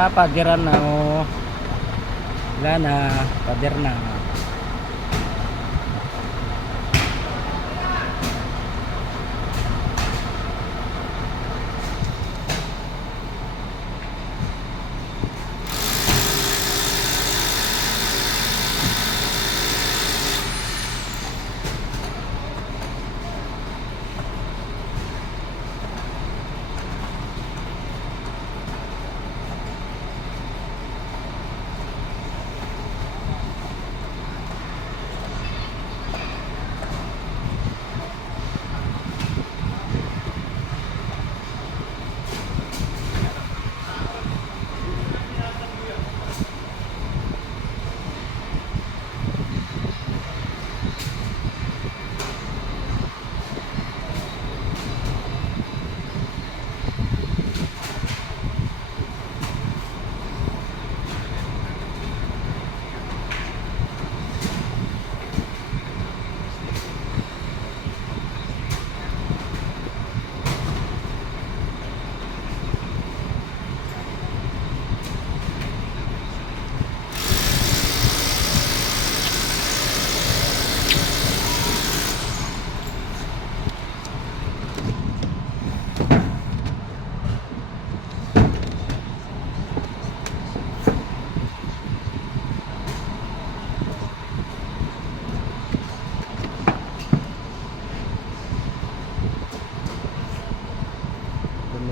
na padiran na o. Wala na, padir na.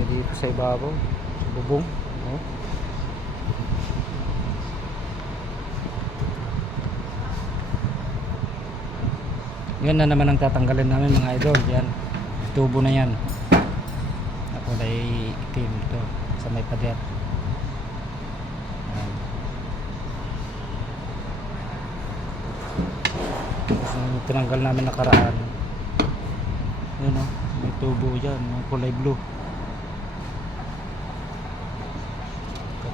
Dito sa ibabaw, sa bubong, oh. Yan na naman ang tatanggalin namin mga idol. Yan, tubo na yan. Ako ay itim ito sa may pader. Yan. Yung tinanggal namin nakaraan, yun o, may tubo dyan, may kulay blue.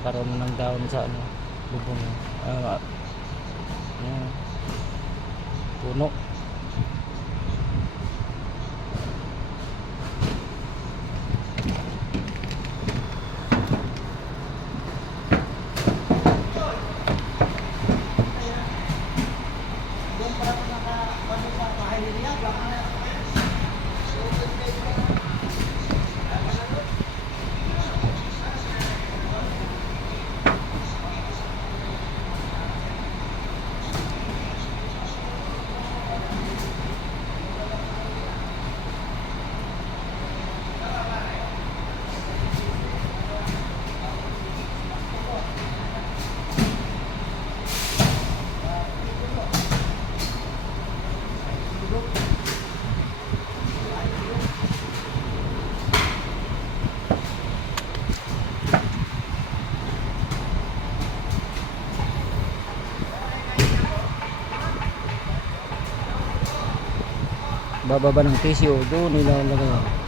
Kakaroon ng daon sa ano, bubong, puno. Bababa ng tissue doon nilalagay.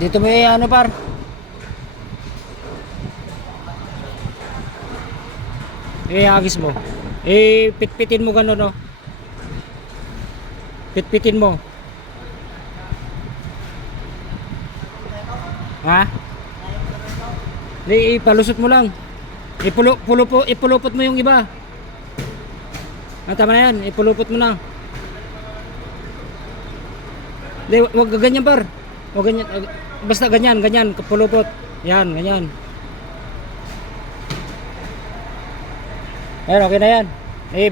Dito may ano par. Agis mo. Pitpitin mo gano'n, no? Pitpitin mo. Ha? Ipalusot mo lang. Ipulupot mo yung iba. Tama na yan. Ipulupot mo na. Wag ganyan par. Wag ganyan. Basta ganyan, pulupot. Yan, ganyan. Ayan, okay na yan.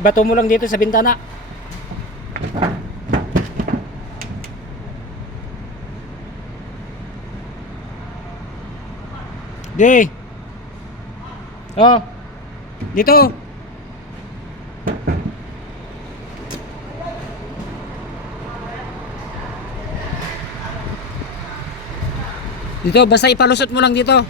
Bato mo lang dito sa bintana. Di. Oh. Dito. Dito, basta ipalusot mo lang dito.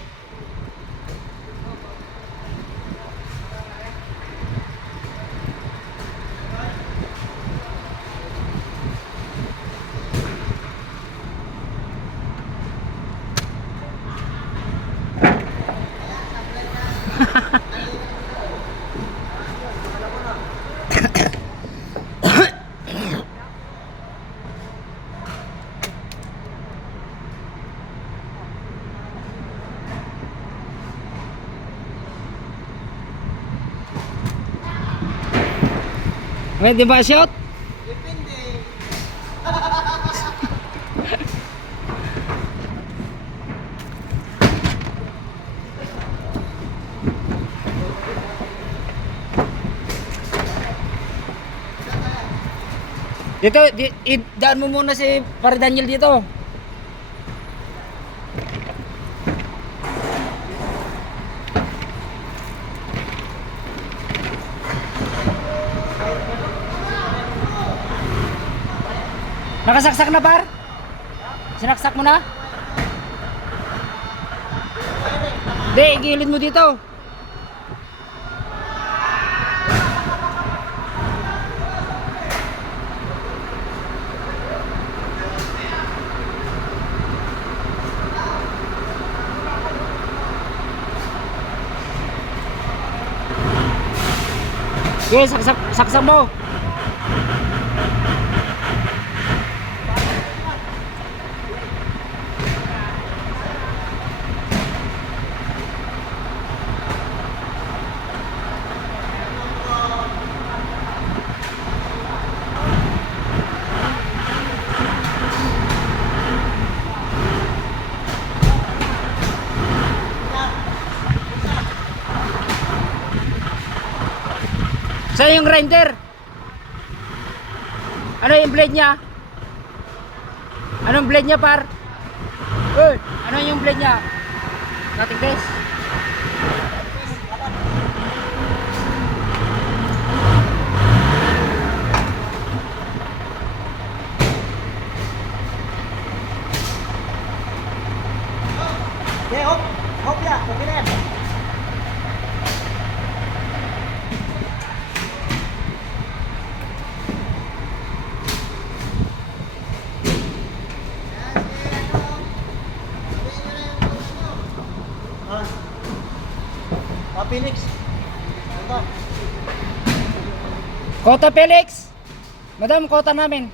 Pwede ba shot? Depende. Dito, daan mo muna si Pare Daniel dito. Nakasaksak na par? Sinaksak mo na? Hindi, igilid mo dito. Yes, saksak mo. Saan yung grinder? Ano yung blade niya? Anong blade niya par? Uy, ano yung blade niya? Nating test. Okay, hop ya, okay na yan. Felix. Ito. Kota Felix. Madam, kota namin.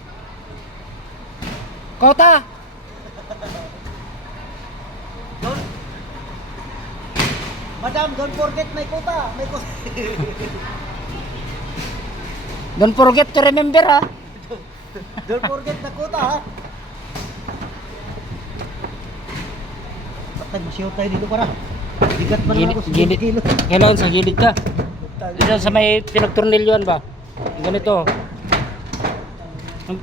Kota. Madam, don't forget may quota. May quota. Don't forget to remember ha. Don't forget na quota ha. Patay, masiyot tayo dito para. Bigat pa naman ako sa Gilid. kilo. Kailangan sa gilid ka. Dito sa may pinagtornilyoan ba? Ganito.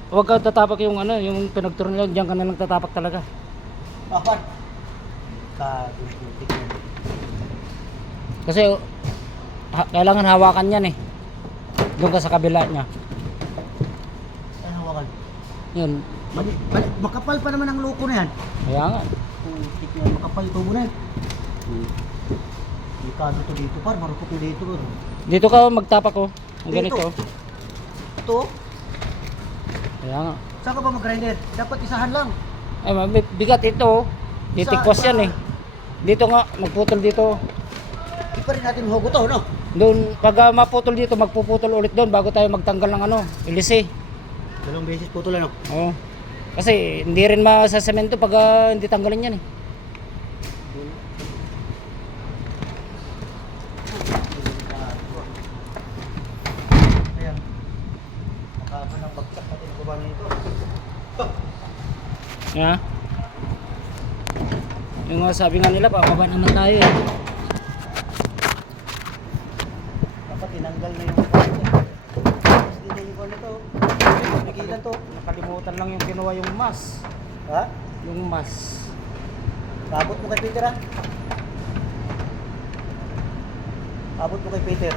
Huwag ka tatapak yung ano, yung pinagtornilyoan, diyan ka na lang tatapak talaga. Apat. Kagulitik na. Kasi kailangan hawakan yan eh. Doon ka sa kabila niya. Ay, hawakan. Yun. Makapal pa naman ang loko na yan. Kaya nga. Makapal yung tubo na yan. Delikado to dito par, marupok yung dito. Dito ka magtapak ko. Ang Dito? ganito. Ito? Kaya nga. Saan ka ba mag-grinder? Dapat isahan lang. Ay, bigat ito. Titikwas yan eh. Dito nga, magputol dito. Di pa rin natin hugot to, no? Doon, pag maputol dito, magpuputol ulit doon bago tayo magtanggal ng ano, ilisi. Dalawang beses putol ano? Oo. Kasi hindi rin masasemento pag hindi tanggalin yan eh. Ayan. Makaba ng bagsak natin ang baba nito. Yeah. Yung sabi nga nila, pababa naman tayo eh. Dapat tinanggal na yung mas din yung kwan nito. Nagilan to. Nakalimutan lang yung ginawa yung mas. Ha? Yung mas. Babot mo kay Peter ha? Abot mo kay Peter.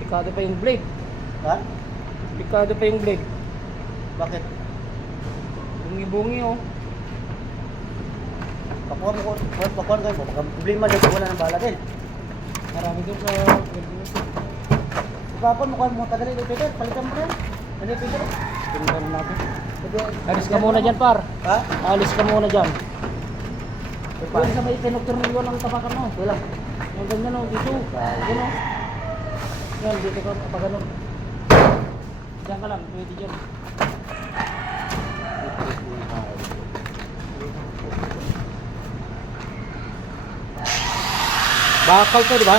Pikado pa yung blade. Ha? Pikado pa yung blade. Bakit? Bungi-bungi oh. Pakuha mo ko. Pakuha kayo. Baka problema dyan. Wala ng bala din. Marami doon sa Ipapon mo mo tagal ni Peter. Palitan mo yan. Ano yung Peter? tingnan natin. Pwede. Alis ka muna dyan, par. Ha? Alis ka muna dyan. Doon sa may tinuturnilyo ng tapakan mo. Wala. Yung ganyan o, dito. Yan o. Yan, dito ka pa ganun. Diyan ka lang, pwede dyan. Bakal to, di ba?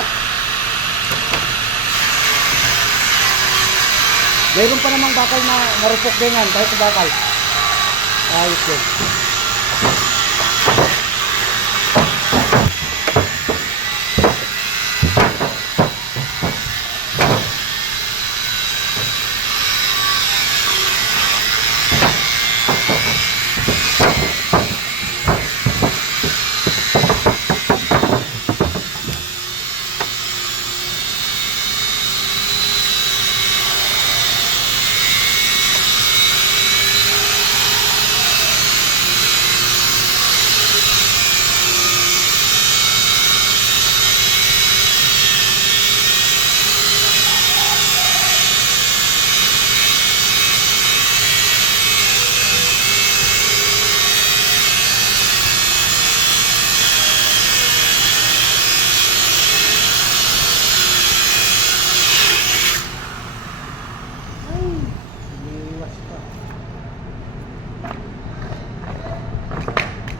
Mayroon pa namang bakal na marupok din yan, kahit sa bakal. Ayos yun.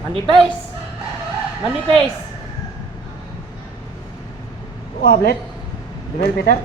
Manipis! Manipis! Oh, hablet. Di ba Peter?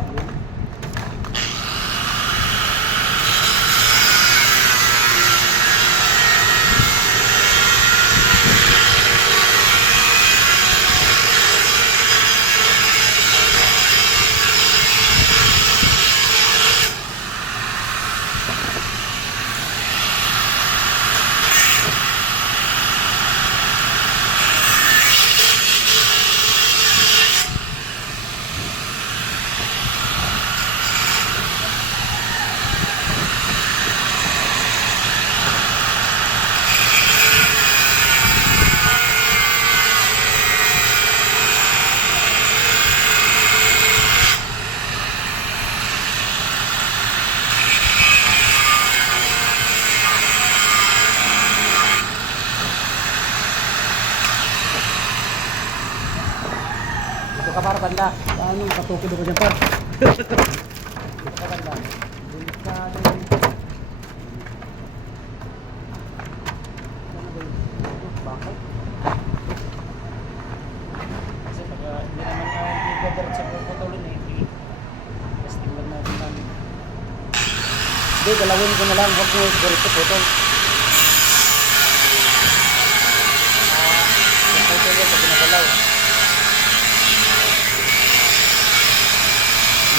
Dito ka para banda. Paano makatukod ako dyan par? Dito ka banda. Delikado. Bakal. Kasi pag hindi naman hindi gagarat sa puputulin eh. Hindi. Testing lang natin namin. Hindi, galawin ko na lang. Huwag mo ganito putol. Puputol yan pag ginagalaw.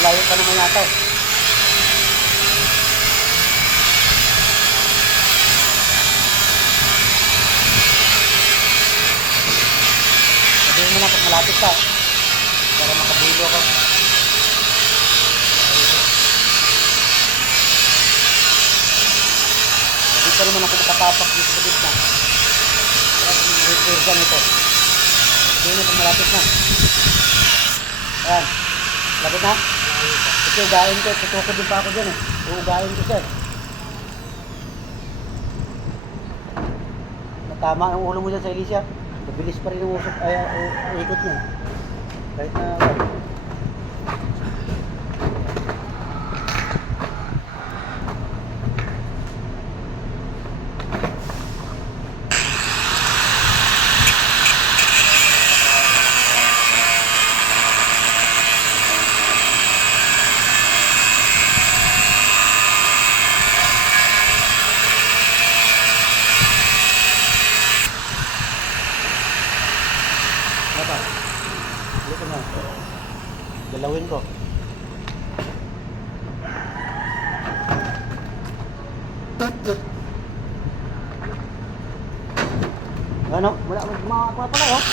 Layo pa naman yata. Sabihin mo na pag malapit ka. Para makabulo ako. Hindi pa naman ako makapapak dito sa gitna. Kaya repair ka nito. Sabihin mo pag malapit na. Ayan. Lapit na? Ito, ugahin ko. Tutukod din pa ako dyan eh. Uugahin ko siya eh. Natama ang ulo mo dyan sa Alicia. Mabilis pa rin ang usok, ikot niya. Kahit na... Apa? Dito na. Ano? Wala mga apa pala oh.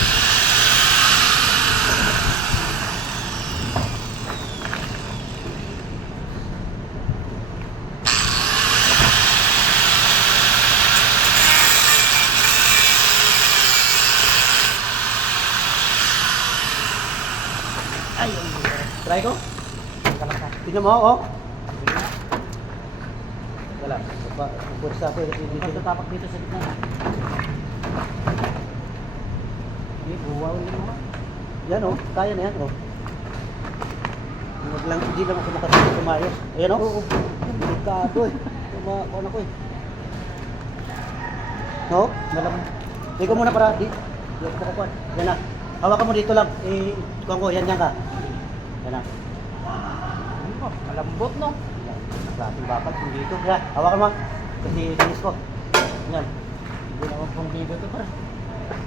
Ay, Try ko? kalakal. Tingnan mo oh. Wala. Pupursa ako kasi Hindi dito. pa tapak dito sa gitna. Hindi, buwaw din mo. Yan oh, kaya na yan oh. Huwag lang, hindi lang ako makatulog kumayos. Ayan oh. Oo. Delikado eh. Kumakuha na ko eh. No? Malam. Ikaw muna para di. Di ako makakuha. Yan na. Hawakan mo dito lang. Eh, kuha ko. Yan ka. Yan na. Malambot no. Yan. Klaseng bakal kung dito. Yan. Hawakan mo. Kasi linis ko. Yan. Hindi naman pong dito to par.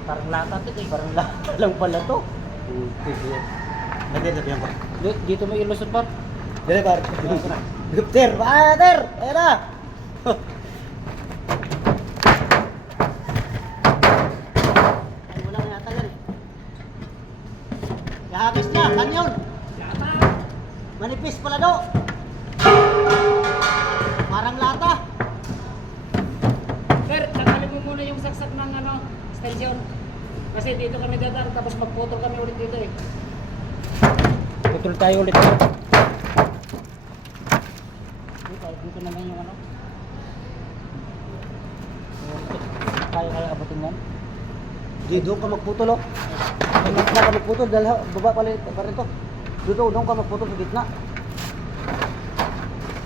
Parang lata to eh. Parang lang pala to. Lagyan, lagyan ko. Dito may ilusot par. Dali par. Ter! Ah, ter! Ayan na! Ay, wala na yata yan eh. Kahagis na, kanyon! Manipis pala do! Parang lata! Sir, tanggalin mo muna yung saksak ng ano, extension. Kasi dito kami dadaan tapos magputol kami ulit dito eh. Putol tayo ulit. Dito naman yung ano. Kaya abutin yan. Di, doon ka magputol oh. Sa gitna ka magputol, dahil baba pala pa rin to. Dito, doon ka magputol sa gitna.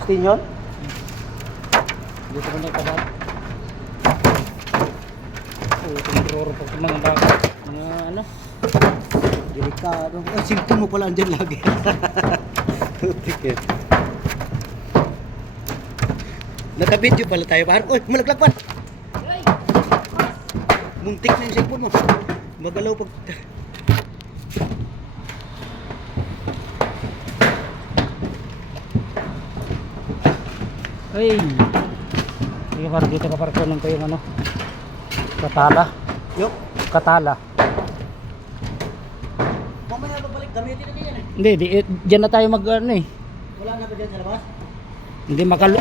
Stin yun? Dito ko na ipadaan. Tumururo po sa mga baka. Mga ano. Delikado. Ay, silpon mo pala andyan lagi. Tutik eh. Naka-video pala tayo, par. Uy, malaglag pa. Muntik na yung cellphone mo. Magalaw pag... Hey! Sige par, dito ka par kunin ko yung ano. Katala. Yo, Katala. mamaya babalik. Gamitin na yan eh. Hindi, dyan na tayo mag ano eh. Wala na ba dyan sa labas? Hindi makalo.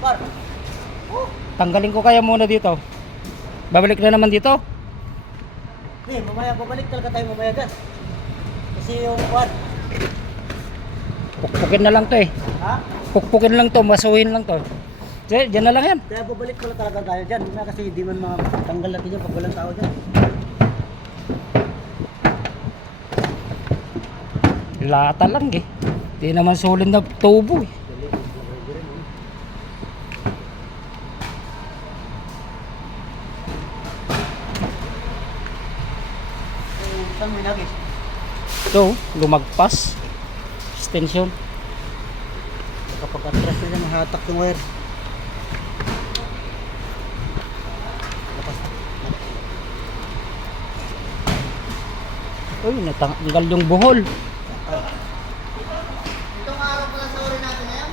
Par. Oh, Tanggalin ko kaya muna dito. Babalik na naman dito. mamaya babalik talaga tayo mamaya dyan. Kasi yung what? Pukpukin na lang to eh. Ha? Pukpukin lang to, masuhin lang to. Dyan na lang yan. Kaya babalik pala talaga tayo dyan. Kasi hindi man matanggal natin yan pag walang tao dyan. Lata lang eh. Di naman solid na tubo eh. Saan may nagis? Ito, lumagpas. Extension. Kapag atras na dyan, mahatak yung wire. Lapas. Uy, natanggal yung buhol. Itong araw pala sa uri natin ngayon?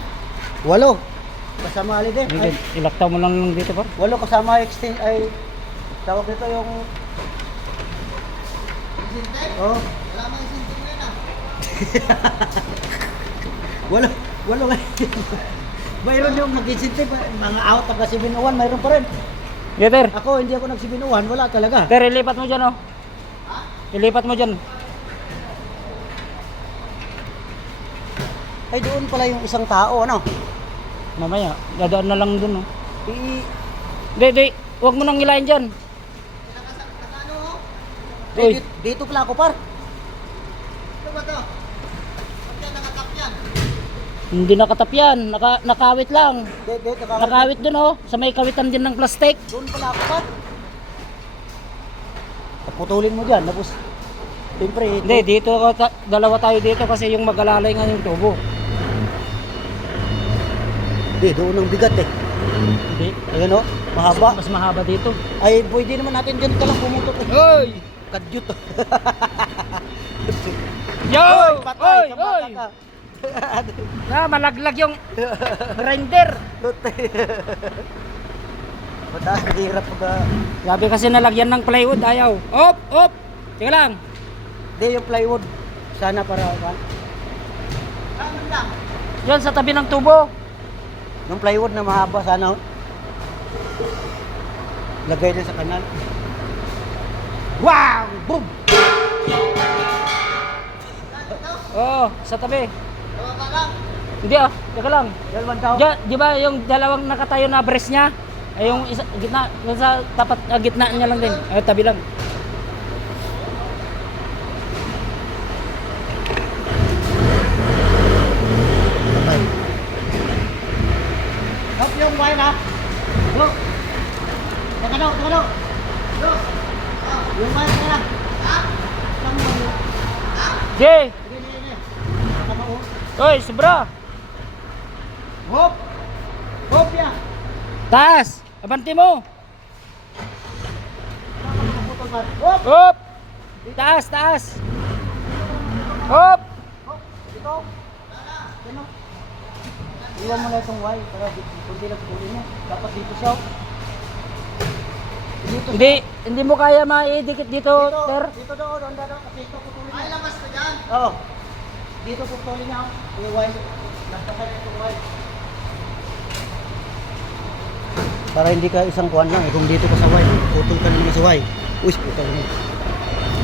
8. Kasama holiday. Ay, Ilaktaw mo lang dito pa. 8 kasama extend ay tawag dito yung Sintay? Oh. Wala mang sintay ngayon ah. Walo nga. Mayroon yung nag-sintay mga out ng 701, mayroon pa rin. Yeter, Ako hindi ako nag-701, wala talaga. Ter, ilipat mo dyan oh. Ha? Ilipat mo dyan. Ay doon pala yung isang tao ano. Mamaya, dadaan na lang dun oh. I Di, huwag mo nang ilayin dyan. Nakano? Uy. Dito pala ako par. Ano ba to? Ba't yan nakatap yan? Hindi nakatap yan, nakawit lang. Dito Nakawit dun oh, sa may kawitan din ng plastic. Doon pala ako par. Putulin mo dyan, tapos siyempre ito. Hindi, dito dalawa tayo dito kasi yung mag-alalay nga yung tubo. Hindi, doon ang bigat eh. Hindi, Ayan o, mahaba. mas mahaba dito. Ay, pwede naman natin dyan ka lang pumutok eh. Hoy! Kadyot. Yo! Patay, Oy! kamata ka. Na, malaglag yung grinder. Mataas, naghihirap pag... Grabe kasi nalagyan ng plywood, ayaw. Op! Op! Teka lang. Hindi, yung plywood. Sana para... Saan lang? Yan sa tabi ng tubo. Yung plywood na mahaba, sana. Lagay din sa kanal. Wow! Boom! Oo, sa tabi. Hindi ah, teka lang. Dalawang tao. Diyan, di ba yung dalawang nakatayo na breast niya? Ay yung isa, gitna, yung sa tapat, gitna niya lang din. Ay, tabi lang. Hop yung wire ha. Go. Teka daw, teka daw. Go. Yung wire teka lang. Ha? Saan mo yun? Jay! Sige, sige, sige. Tama ko. Oy, sobra! Hop! Hop ya! Taas! Abante mo! Hop! Hop! Taas, taas! Hop! Hop! Dito. Dito. Iwan mo na itong wire para hindi na putulin niya. Dapat dito siya. Dito. Hindi mo kaya maidikit dito, Ter? Dito daw, doon daw. Kasi ito putulin niya. Ay, labas ka dyan? Oo. Dito putulin niya. Yung wire. Nagpasay na itong wire. Para hindi ka isang kuhan lang. Kung dito ka sa wire, putol ka naman sa wire. Uy, putol mo.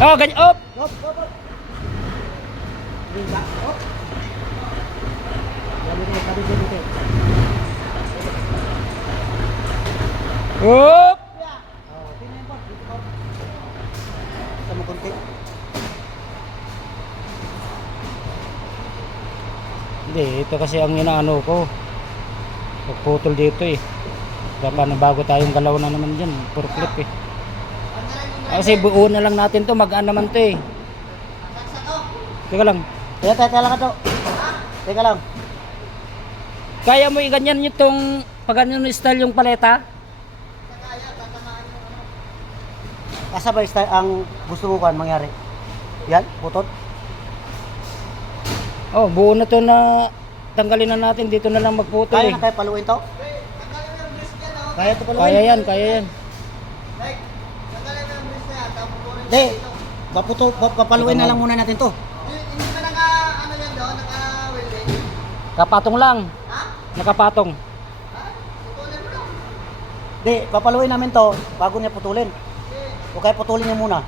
Oh, ganyan. Hop! Hop, hop, hop. Ringa, hop. Sabi dito, sabi dito. Hop! Oh, tingnan mo, dito ka. Sa mo konti. Hindi, ito kasi ang inaano ko. Pagputol dito eh. Kaya paano bago tayong galaw na naman dyan. Puro clip eh. Kasi buo na lang natin to. Magaan naman to eh. Teka lang. Teka lang ka to. Teka lang. Kaya mo i-ganyan itong pag ganyan yung style yung paleta? Asa ba style ang gusto mo kuhan mangyari? Yan, putot. Oh, buo na to na tanggalin na natin. Dito na lang magputol Kaya eh. na kaya paluin to? Kaya to paluin? Kaya yan, kaya yan. Hindi. Papaluin na lang muna natin to. Hindi ba ano yan doon? Naka-welding? Kapatong lang. Ha? Nakapatong. Putulin mo lang. Hindi, papaluin namin to bago niya putulin. O kaya putulin niya muna.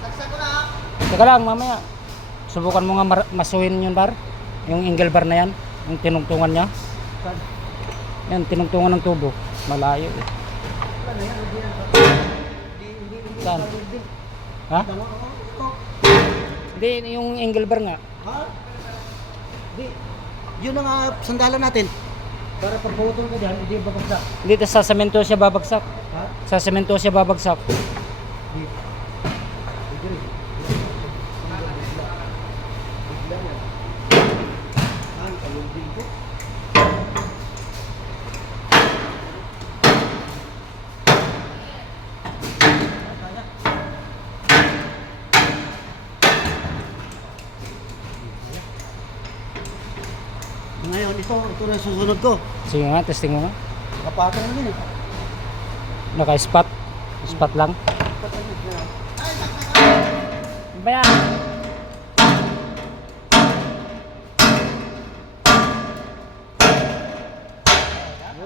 Taksa ko na ha. Teka lang, mamaya. Subukan mo nga masuhin yun, bar. Yung angle bar na yan. Yung tinungtungan niya. Yan, tinungtungan ng tubo. Malayo eh. Saan? Ha? Hindi, yung angle bar nga. Ha? Hindi. Yun ang sandalan natin. Para pag putol ka dyan, hindi babagsak. Dito sa semento siya babagsak. Ha? Sa semento siya babagsak. Hindi. Hindi rin. Bigla yan. Saan ka yung bilbo? Ngayon, ito na susunod ko. Sige nga, testing mo nga. Kapatong na yun eh. Naka-spot. Spot lang. Ano ba yan?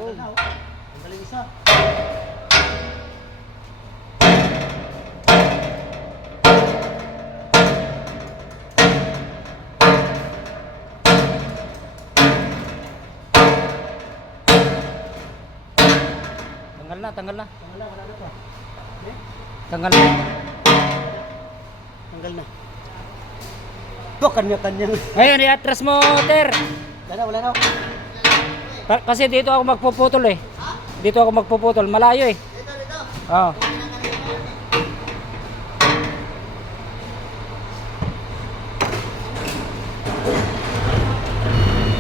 Ang galing isa. Tanggal na, tanggal na. Wala na pa. Tanggal na. Tanggal na. Ito, kanya-kanyang. Ngayon, i-atras mo, Ter. Wala na. Kasi dito ako magpuputol eh. Dito ako magpuputol. Malayo eh. Dito. Oo.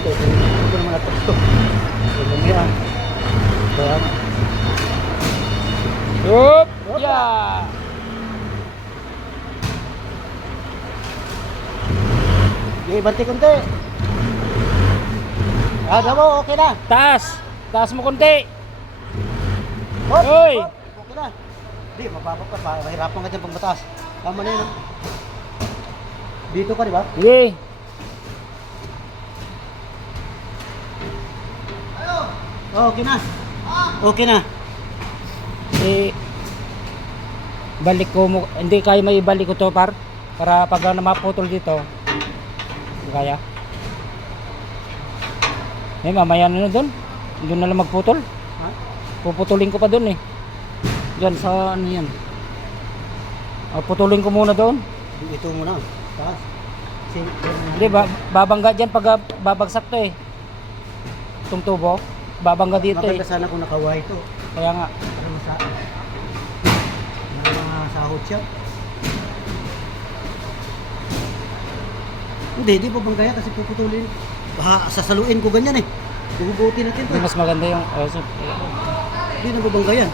Ito naman natin ito. Ito naman yan. Kaya nga. Yup! Yeah! Okay, banti konti. Ada mo, okay na. Taas! Taas mo konti! Hoy! Okay na. Hindi, mababa pa. Mahirapan ka dyan pang mataas. Tama na yun. ah. Dito ka, di ba? Sige. Ano? Oh, okay na. Ah! Okay na. Eh, balik ko mo. Hindi kaya may ibalik ko to par. Para pag na maputol dito. Hindi kaya. Eh, mamaya na doon. Doon na lang magputol. Ha? Puputulin ko pa doon eh. Diyan sa ano yan. Putulin ko muna doon. Ito muna. Taas. Hindi, babangga dyan pag babagsak to eh. Itong tubo. Babangga dito eh. Maganda sana kung nakawahi ito. Kaya nga. Para masahod. Para masahod siya. Hindi pa banggaya kasi puputulin. Sasaluin ko ganyan eh. Huhugutin natin Hindi to. mas maganda yung... Hindi na ba banggayan?